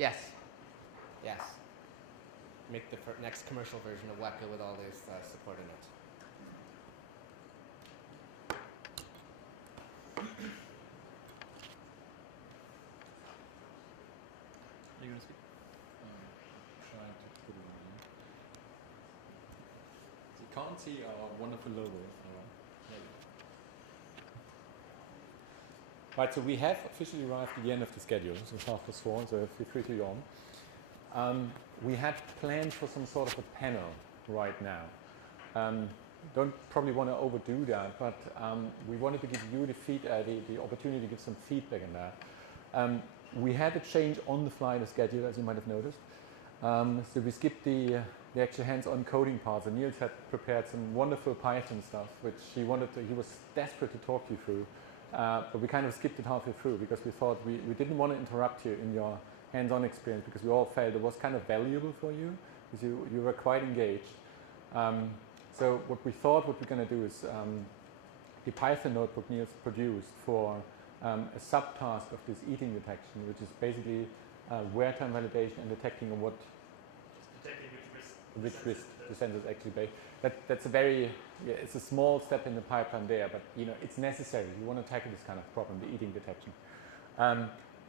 Yes. Yes. Make the next commercial version of Weka with all this support in it. Are you going to speak? Trying to put it in. So you can't see our wonderful logo. Right, so we have officially arrived at the end of the schedule, so it's 4:30, so feel free to yawn. We had planned for some sort of a panel right now. Don't probably want to overdo that, but we wanted to give you the opportunity to give some feedback on that. We had a change on the fly in the schedule, as you might have noticed. So we skipped the actual hands-on coding part. So Nils had prepared some wonderful Python stuff, which he was desperate to talk you through. But we kind of skipped it halfway through because we thought we didn't want to interrupt you in your hands-on experience because we all felt it was kind of valuable for you because you were quite engaged. So what we thought what we're going to do is the Python notebook Nils produced for a subtask of this eating detection, which is basically wear time validation and detecting on what which wrist the sensor is actually based. That's a very it's a small step in the pipeline there, but it's necessary. You want to tackle this kind of problem, the eating detection.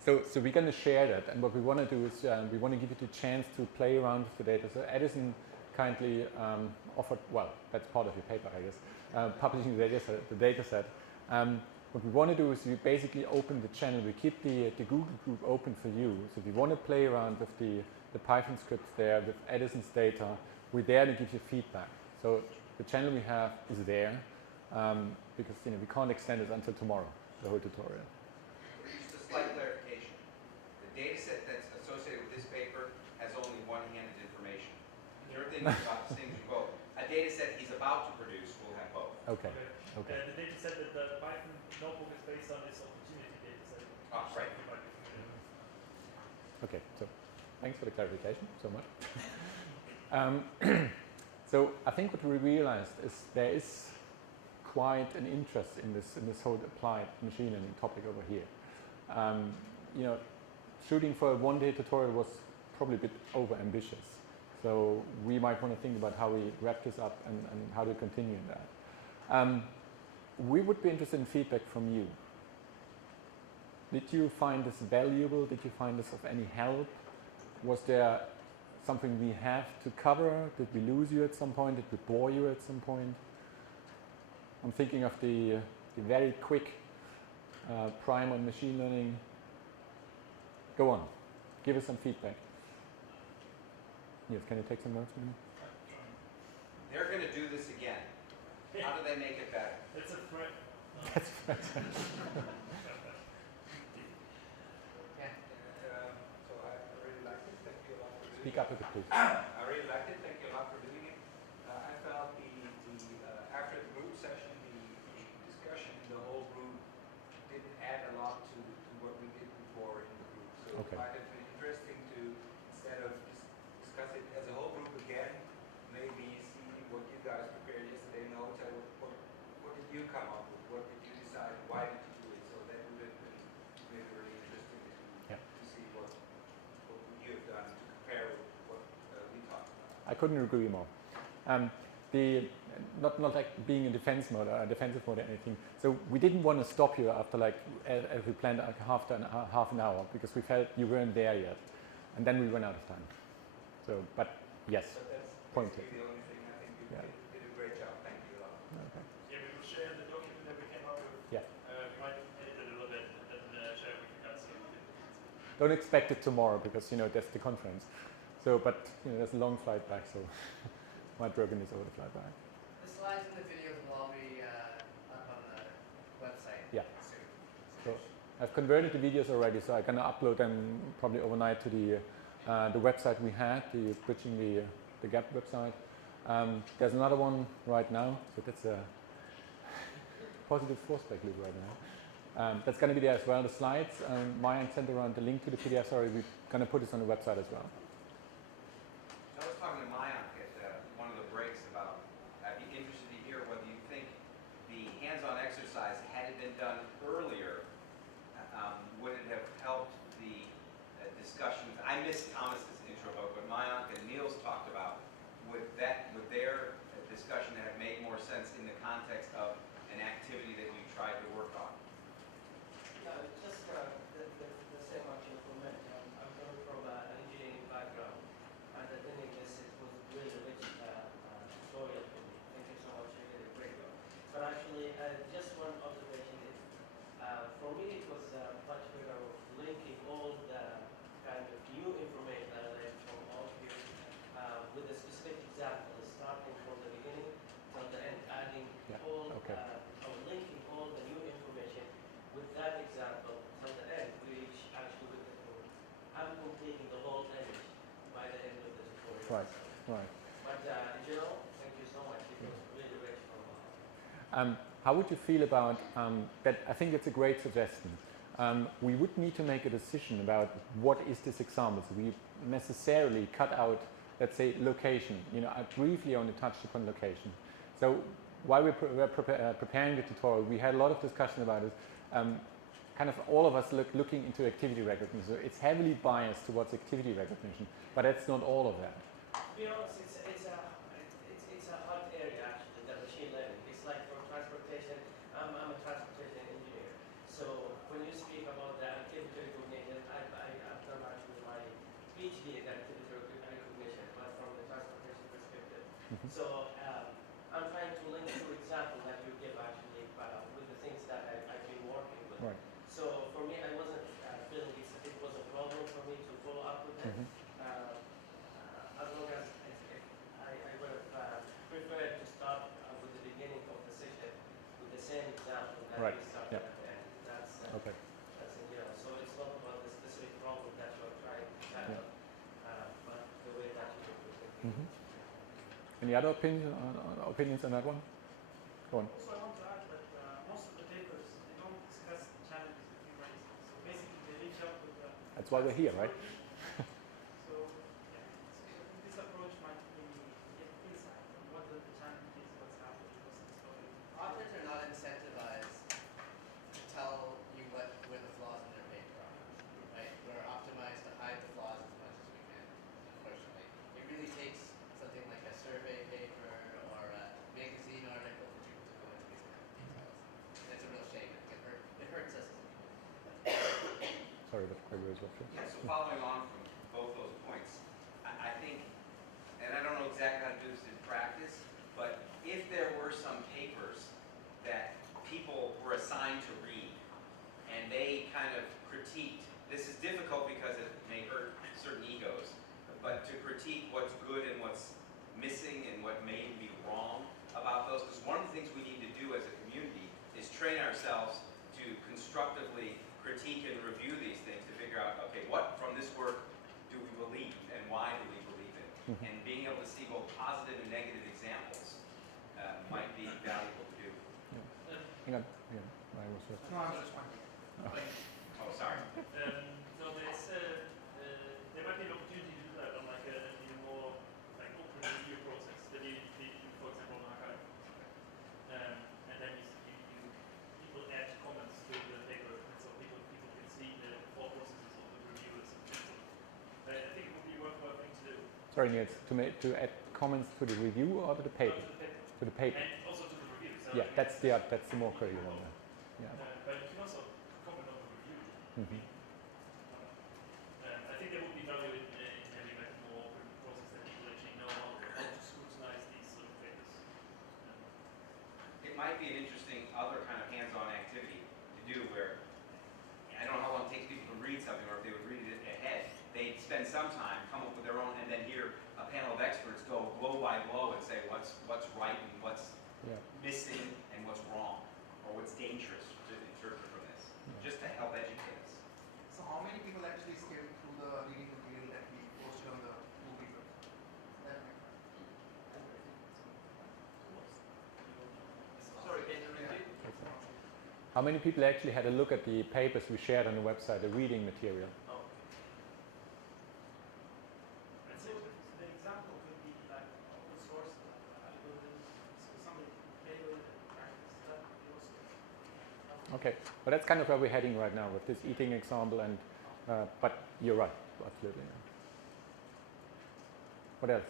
So we're going to share that, and what we want to do is we want to give you the chance to play around with the data. So Edison kindly offered, well, that's part of your paper, I guess, publishing the data set. What we want to do is we basically open the channel. We keep the Google group open for you. So if you want to play around with the Python scripts there, with Edison's data, we're there to give you feedback. So the channel we have is there because we can't extend it until tomorrow, the whole tutorial. Just a slight clarification. The data set that's associated with this paper has only one-handed information. Your thing is about distinguishing both. A data set he's about to produce will have both. Okay. Okay. The data set that the Python notebook is based on is opportunity data set. Right. Okay, so thanks for the clarification so much. So I think what we realized is there is quite an interest in this whole applied machine learning topic over here. Shooting for a one-day tutorial was probably a bit over-ambitious. So we might want to think about how we wrap this up and how to continue in that. We would be interested in feedback from you. Did you find this valuable? Did you find this of any help? Was there something we have to cover? Did we lose you at some point? Did we bore you at some point? I'm thinking of the very quick prime on machine learning. Go on, give us some feedback. Yes, can you take some notes maybe? They're going to do this again. How do they make it better? It's a threat. That's right. So I really liked it. Thank you a lot for doing it. Speak up a bit, please. I really liked it. Thank you a lot for doing it. I felt after the group session, the discussion in the whole group didn't add a lot to what we did before in the group. So Okay. it might have been interesting to, instead of discuss it as a whole group again, maybe see what you guys prepared yesterday and also what did you come up with? What did you decide? Why did you do it? So that would have been maybe really interesting to see what you have done to compare with what we talked about. I couldn't agree more. Not like being in defense mode or defensive mode or anything. So we didn't want to stop you after as we planned half an hour because we felt you weren't there yet, and then we ran out of time. So, but yes, But that's point basically the only thing. I think you did a great job. Thank you a lot. Okay. Yeah, we will share the document that we came up with. Yeah. We might edit it a little bit and then share it with you guys. Don't expect it tomorrow because that's the conference. So, but there's a long flight back, so might broken this over the flight back. The slides and the videos will all be up on the website Yeah. soon. So I've converted the videos already, so I'm gonna upload them probably overnight to the website we had, the Bridging the Gap website. There's another one right now, so that's a positive feedback loop right now. That's going to be there as well. The slides, Mayank sent around the link to the PDF. Sorry, we're going to put this on the website as well. I was talking to Mayank at one of the breaks about, I'd be interested to hear whether you think the hands-on exercise, had it been done earlier, would it have helped the discussions? I Right. Right. But in general, thank you so much. It was really rich for a while. How would you feel about that? I think it's a great suggestion. We would need to make a decision about what is this example. So we necessarily cut out, let's say, location. You know, I briefly only touched upon location. So while we were preparing the tutorial, we had a lot of discussion about it. Kind of all of us looking into activity recognition. So it's heavily biased towards activity recognition, but that's not all of that. To be honest, it's a hot area actually, the machine learning. It's like for transportation. I'm a transportation engineer. So when you speak about the activity recognition, I've done actually my PhD in activity recognition, but from the transportation perspective. So I'm trying to link two examples that you give actually with the things that I've been working with. Right. So for me, I wasn't feeling it was a problem for me to follow up with it. As long as I would have preferred to start with the beginning of the session with the same example that Right. we started Yeah. at the end. That's Okay. that's in general. So it's not about the specific problem that you're trying to tackle, but the way that you do it. Any other opinions on that one? Go on. Also, I want to add that most of the papers, they don't discuss the challenges that you raised. So basically, they reach out with the... That's why we're here, right? So, yeah, I think this approach might really give insight on what the challenge is, what's happening, what's the story. Authors are not incentivized to tell you where the flaws in their paper are, right? We're optimized to hide the flaws as much as we can, unfortunately. It really takes something like a survey paper or a magazine article for people to go into these kind of details. And it's a real shame. It hurts us as a community. Sorry, but I was off. Yeah, so following on from both those points, I think, and I don't know exactly how to do this in practice, but if there were some papers that people were assigned to read and they kind of critiqued, this is difficult because it may hurt certain egos, but to critique what's good and what's missing and what may be wrong about those, because one of the things we need to do as a community is train ourselves to constructively critique and review these things to figure out, okay, what from this work do we believe and why do we believe it? And being able to see both positive and negative examples might be valuable to do. Hang on. Yeah, I was just. No, I'm just wondering. Oh, sorry. So there's, there might be an opportunity to do that on like a more like open review process that you do, for example, on archive. And then people add comments to the paper, and so people can see the thought processes of the reviewers. And so I think it would be a worthwhile thing to do. Sorry, Nils, to add comments to the review or to the paper? To the paper. And also to the review. So Yeah, that's the more critical one. Yeah. but you can also comment on the review. I think there would be value in having like a more open process that people actually know how to scrutinize these sort of papers. It might be an interesting other kind of hands-on activity to do where, I don't know how long it takes people to read something, or if they would read it ahead, they'd spend some time, come up with their own, and then hear a panel of experts go blow by blow and say what's right and what's missing and what's wrong, or what's dangerous to interpret from this, just to help educate us. So how many people actually skimmed through the reading material that we posted on the Ubicomp? Sorry, can you repeat? How many people actually had a look at the papers we shared on the website, the reading material? Oh. And so the example could be like open source algorithms, so somebody can play with it and practice that. Would be also helpful. Okay, but that's kind of where we're heading right now with this eating example, and but you're right, absolutely. Yeah. What else?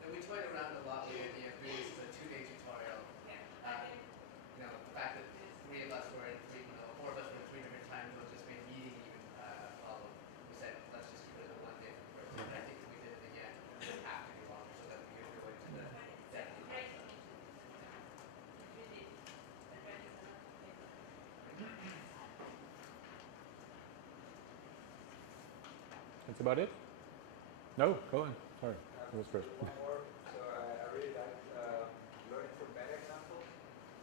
That we That's about it? No, go on. Sorry, that was first. One more. So I really like learning from bad examples,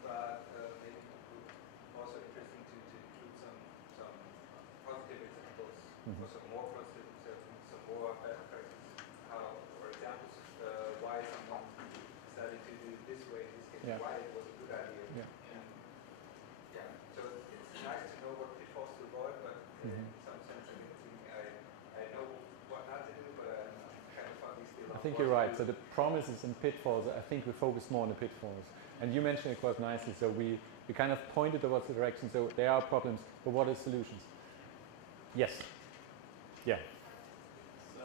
but maybe it would also interesting to include some positive examples, or some more positive examples, some more better practice. How, for examples, why someone decided to do it this way, this case, Yeah. why it was a good idea. Yeah. And yeah, so it's nice to know what pitfalls to avoid, but in some sense I know what not to do, but I'm kind of fuzzy still. I think you're right. So the promises and pitfalls, I think we focus more on the pitfalls. And you mentioned it quite nicely. So we kind of pointed towards the direction. So there are problems, but what are solutions? Yes. Yeah. So